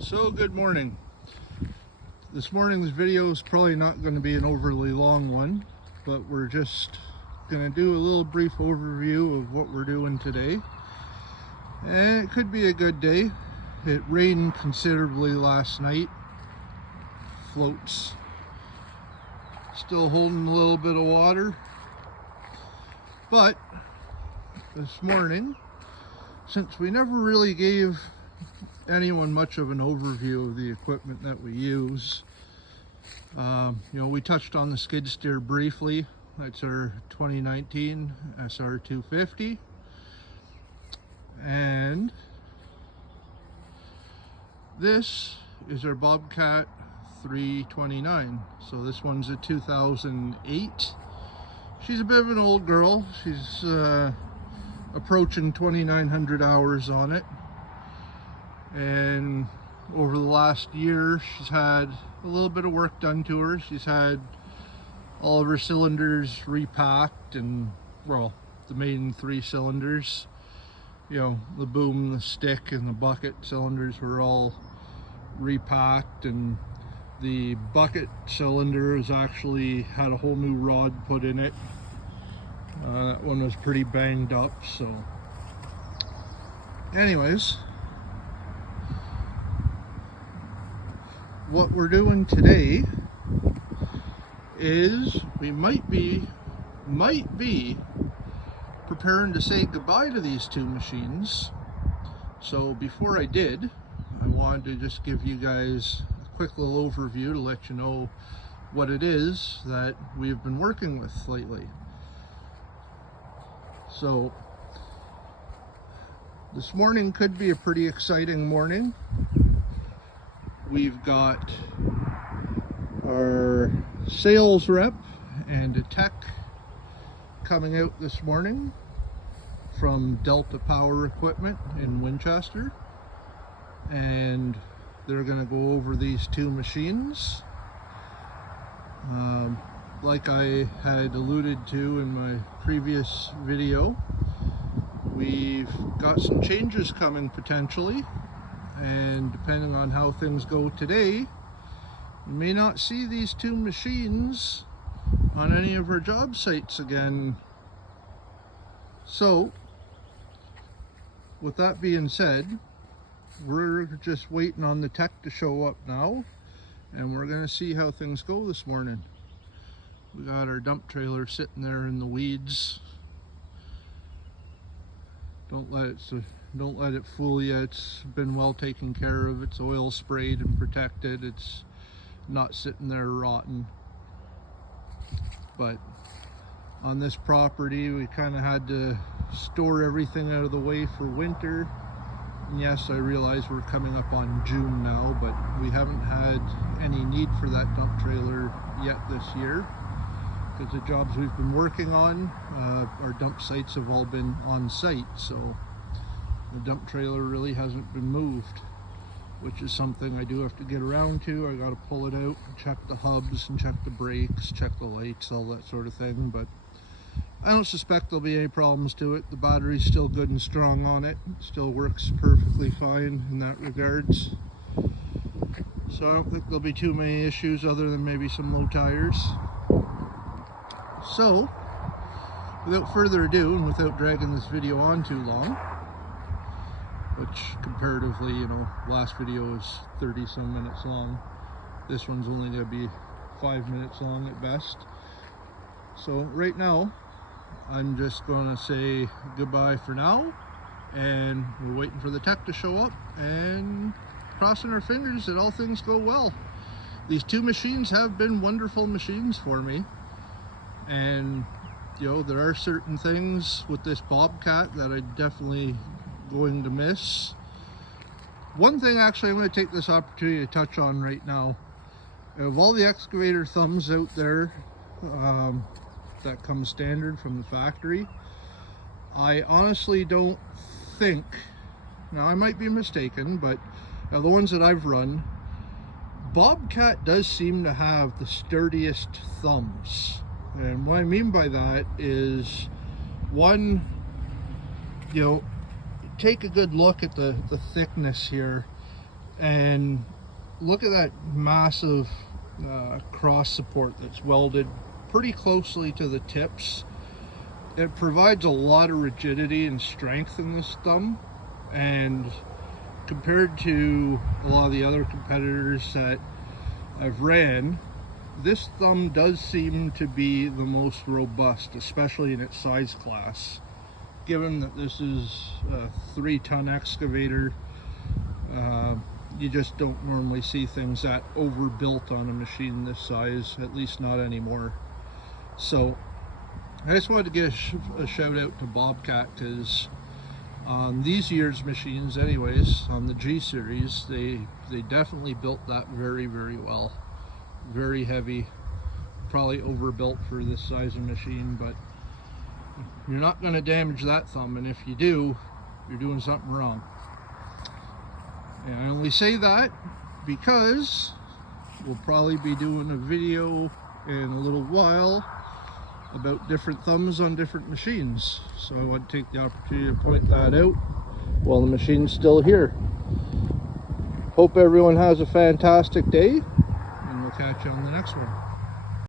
So good morning. This morning's video is probably not going to be an overly long one, but we're just going to do a little brief overview of what we're doing today. And it could be a good day. It rained considerably last night. Floats still holding a little bit of water. But this morning, since we never really gave anyone much of an overview of the equipment that we use, we touched on the skid steer briefly. That's our 2019 SR250, and this is our Bobcat 329. So this one's a 2008. She's a bit of an old girl. She's approaching 2,900 hours on it, and over the last year she's had a little bit of work done to her. She's had all of her cylinders repacked, and well, the main three cylinders, the boom, the stick, and the bucket cylinders were all repacked, and the bucket cylinder has actually had a whole new rod put in it. That one was pretty banged up. So anyways, what we're doing today is we might be preparing to say goodbye to these two machines. So before I did, I wanted to just give you guys a quick little overview to let you know what it is that we've been working with lately. So this morning could be a pretty exciting morning. We've got our sales rep and a tech coming out this morning from Delta Power Equipment in Winchester, and they're going to go over these two machines. Like I had alluded to in my previous video, we've got some changes coming potentially, and depending on how things go today, you may not see these two machines on any of our job sites again. So with that being said, we're just waiting on the tech to show up now, and we're going to see how things go this morning. We got our dump trailer sitting there in the weeds. Don't let it fool you. It's been well taken care of. It's oil sprayed and protected. It's not sitting there rotten. But on this property, we kind of had to store everything out of the way for winter. And yes, I realize we're coming up on June now, but we haven't had any need for that dump trailer yet this year, because the jobs we've been working on, our dump sites have all been on site, so the dump trailer really hasn't been moved, which is something I do have to get around to. I got to pull it out and check the hubs and check the brakes, check the lights, all that sort of thing. But I don't suspect there'll be any problems to it. The battery's still good and strong on it. It still works perfectly fine in that regards. So I don't think there'll be too many issues other than maybe some low tires. So without further ado, and without dragging this video on too long, which comparatively, last video was 30 some minutes long. This one's only going to be 5 minutes long at best. So right now, I'm just going to say goodbye for now, and we're waiting for the tech to show up and crossing our fingers that all things go well. These two machines have been wonderful machines for me, and there are certain things with this Bobcat that I definitely going to miss. One thing actually I'm going to take this opportunity to touch on right now. Of all the excavator thumbs out there that come standard from the factory, I honestly don't think, now I might be mistaken, but the ones that I've run, Bobcat does seem to have the sturdiest thumbs. And what I mean by that is, one, take a good look at the thickness here And look at that massive cross support that's welded pretty closely to the tips. It provides a lot of rigidity and strength in this thumb, and compared to a lot of the other competitors that I've ran, this thumb does seem to be the most robust, especially in its size class. Given that this is a 3-ton excavator, you just don't normally see things that overbuilt on a machine this size, at least not anymore. So I just wanted to give a shout out to Bobcat, because on these year's machines anyways, on the G series, they definitely built that very, very well. Very heavy, probably overbuilt for this size of machine, but you're not going to damage that thumb, and if you do, you're doing something wrong. And I only say that because we'll probably be doing a video in a little while about different thumbs on different machines. So I want to take the opportunity to point that out while the machine's still here. Hope everyone has a fantastic day, and we'll catch you on the next one.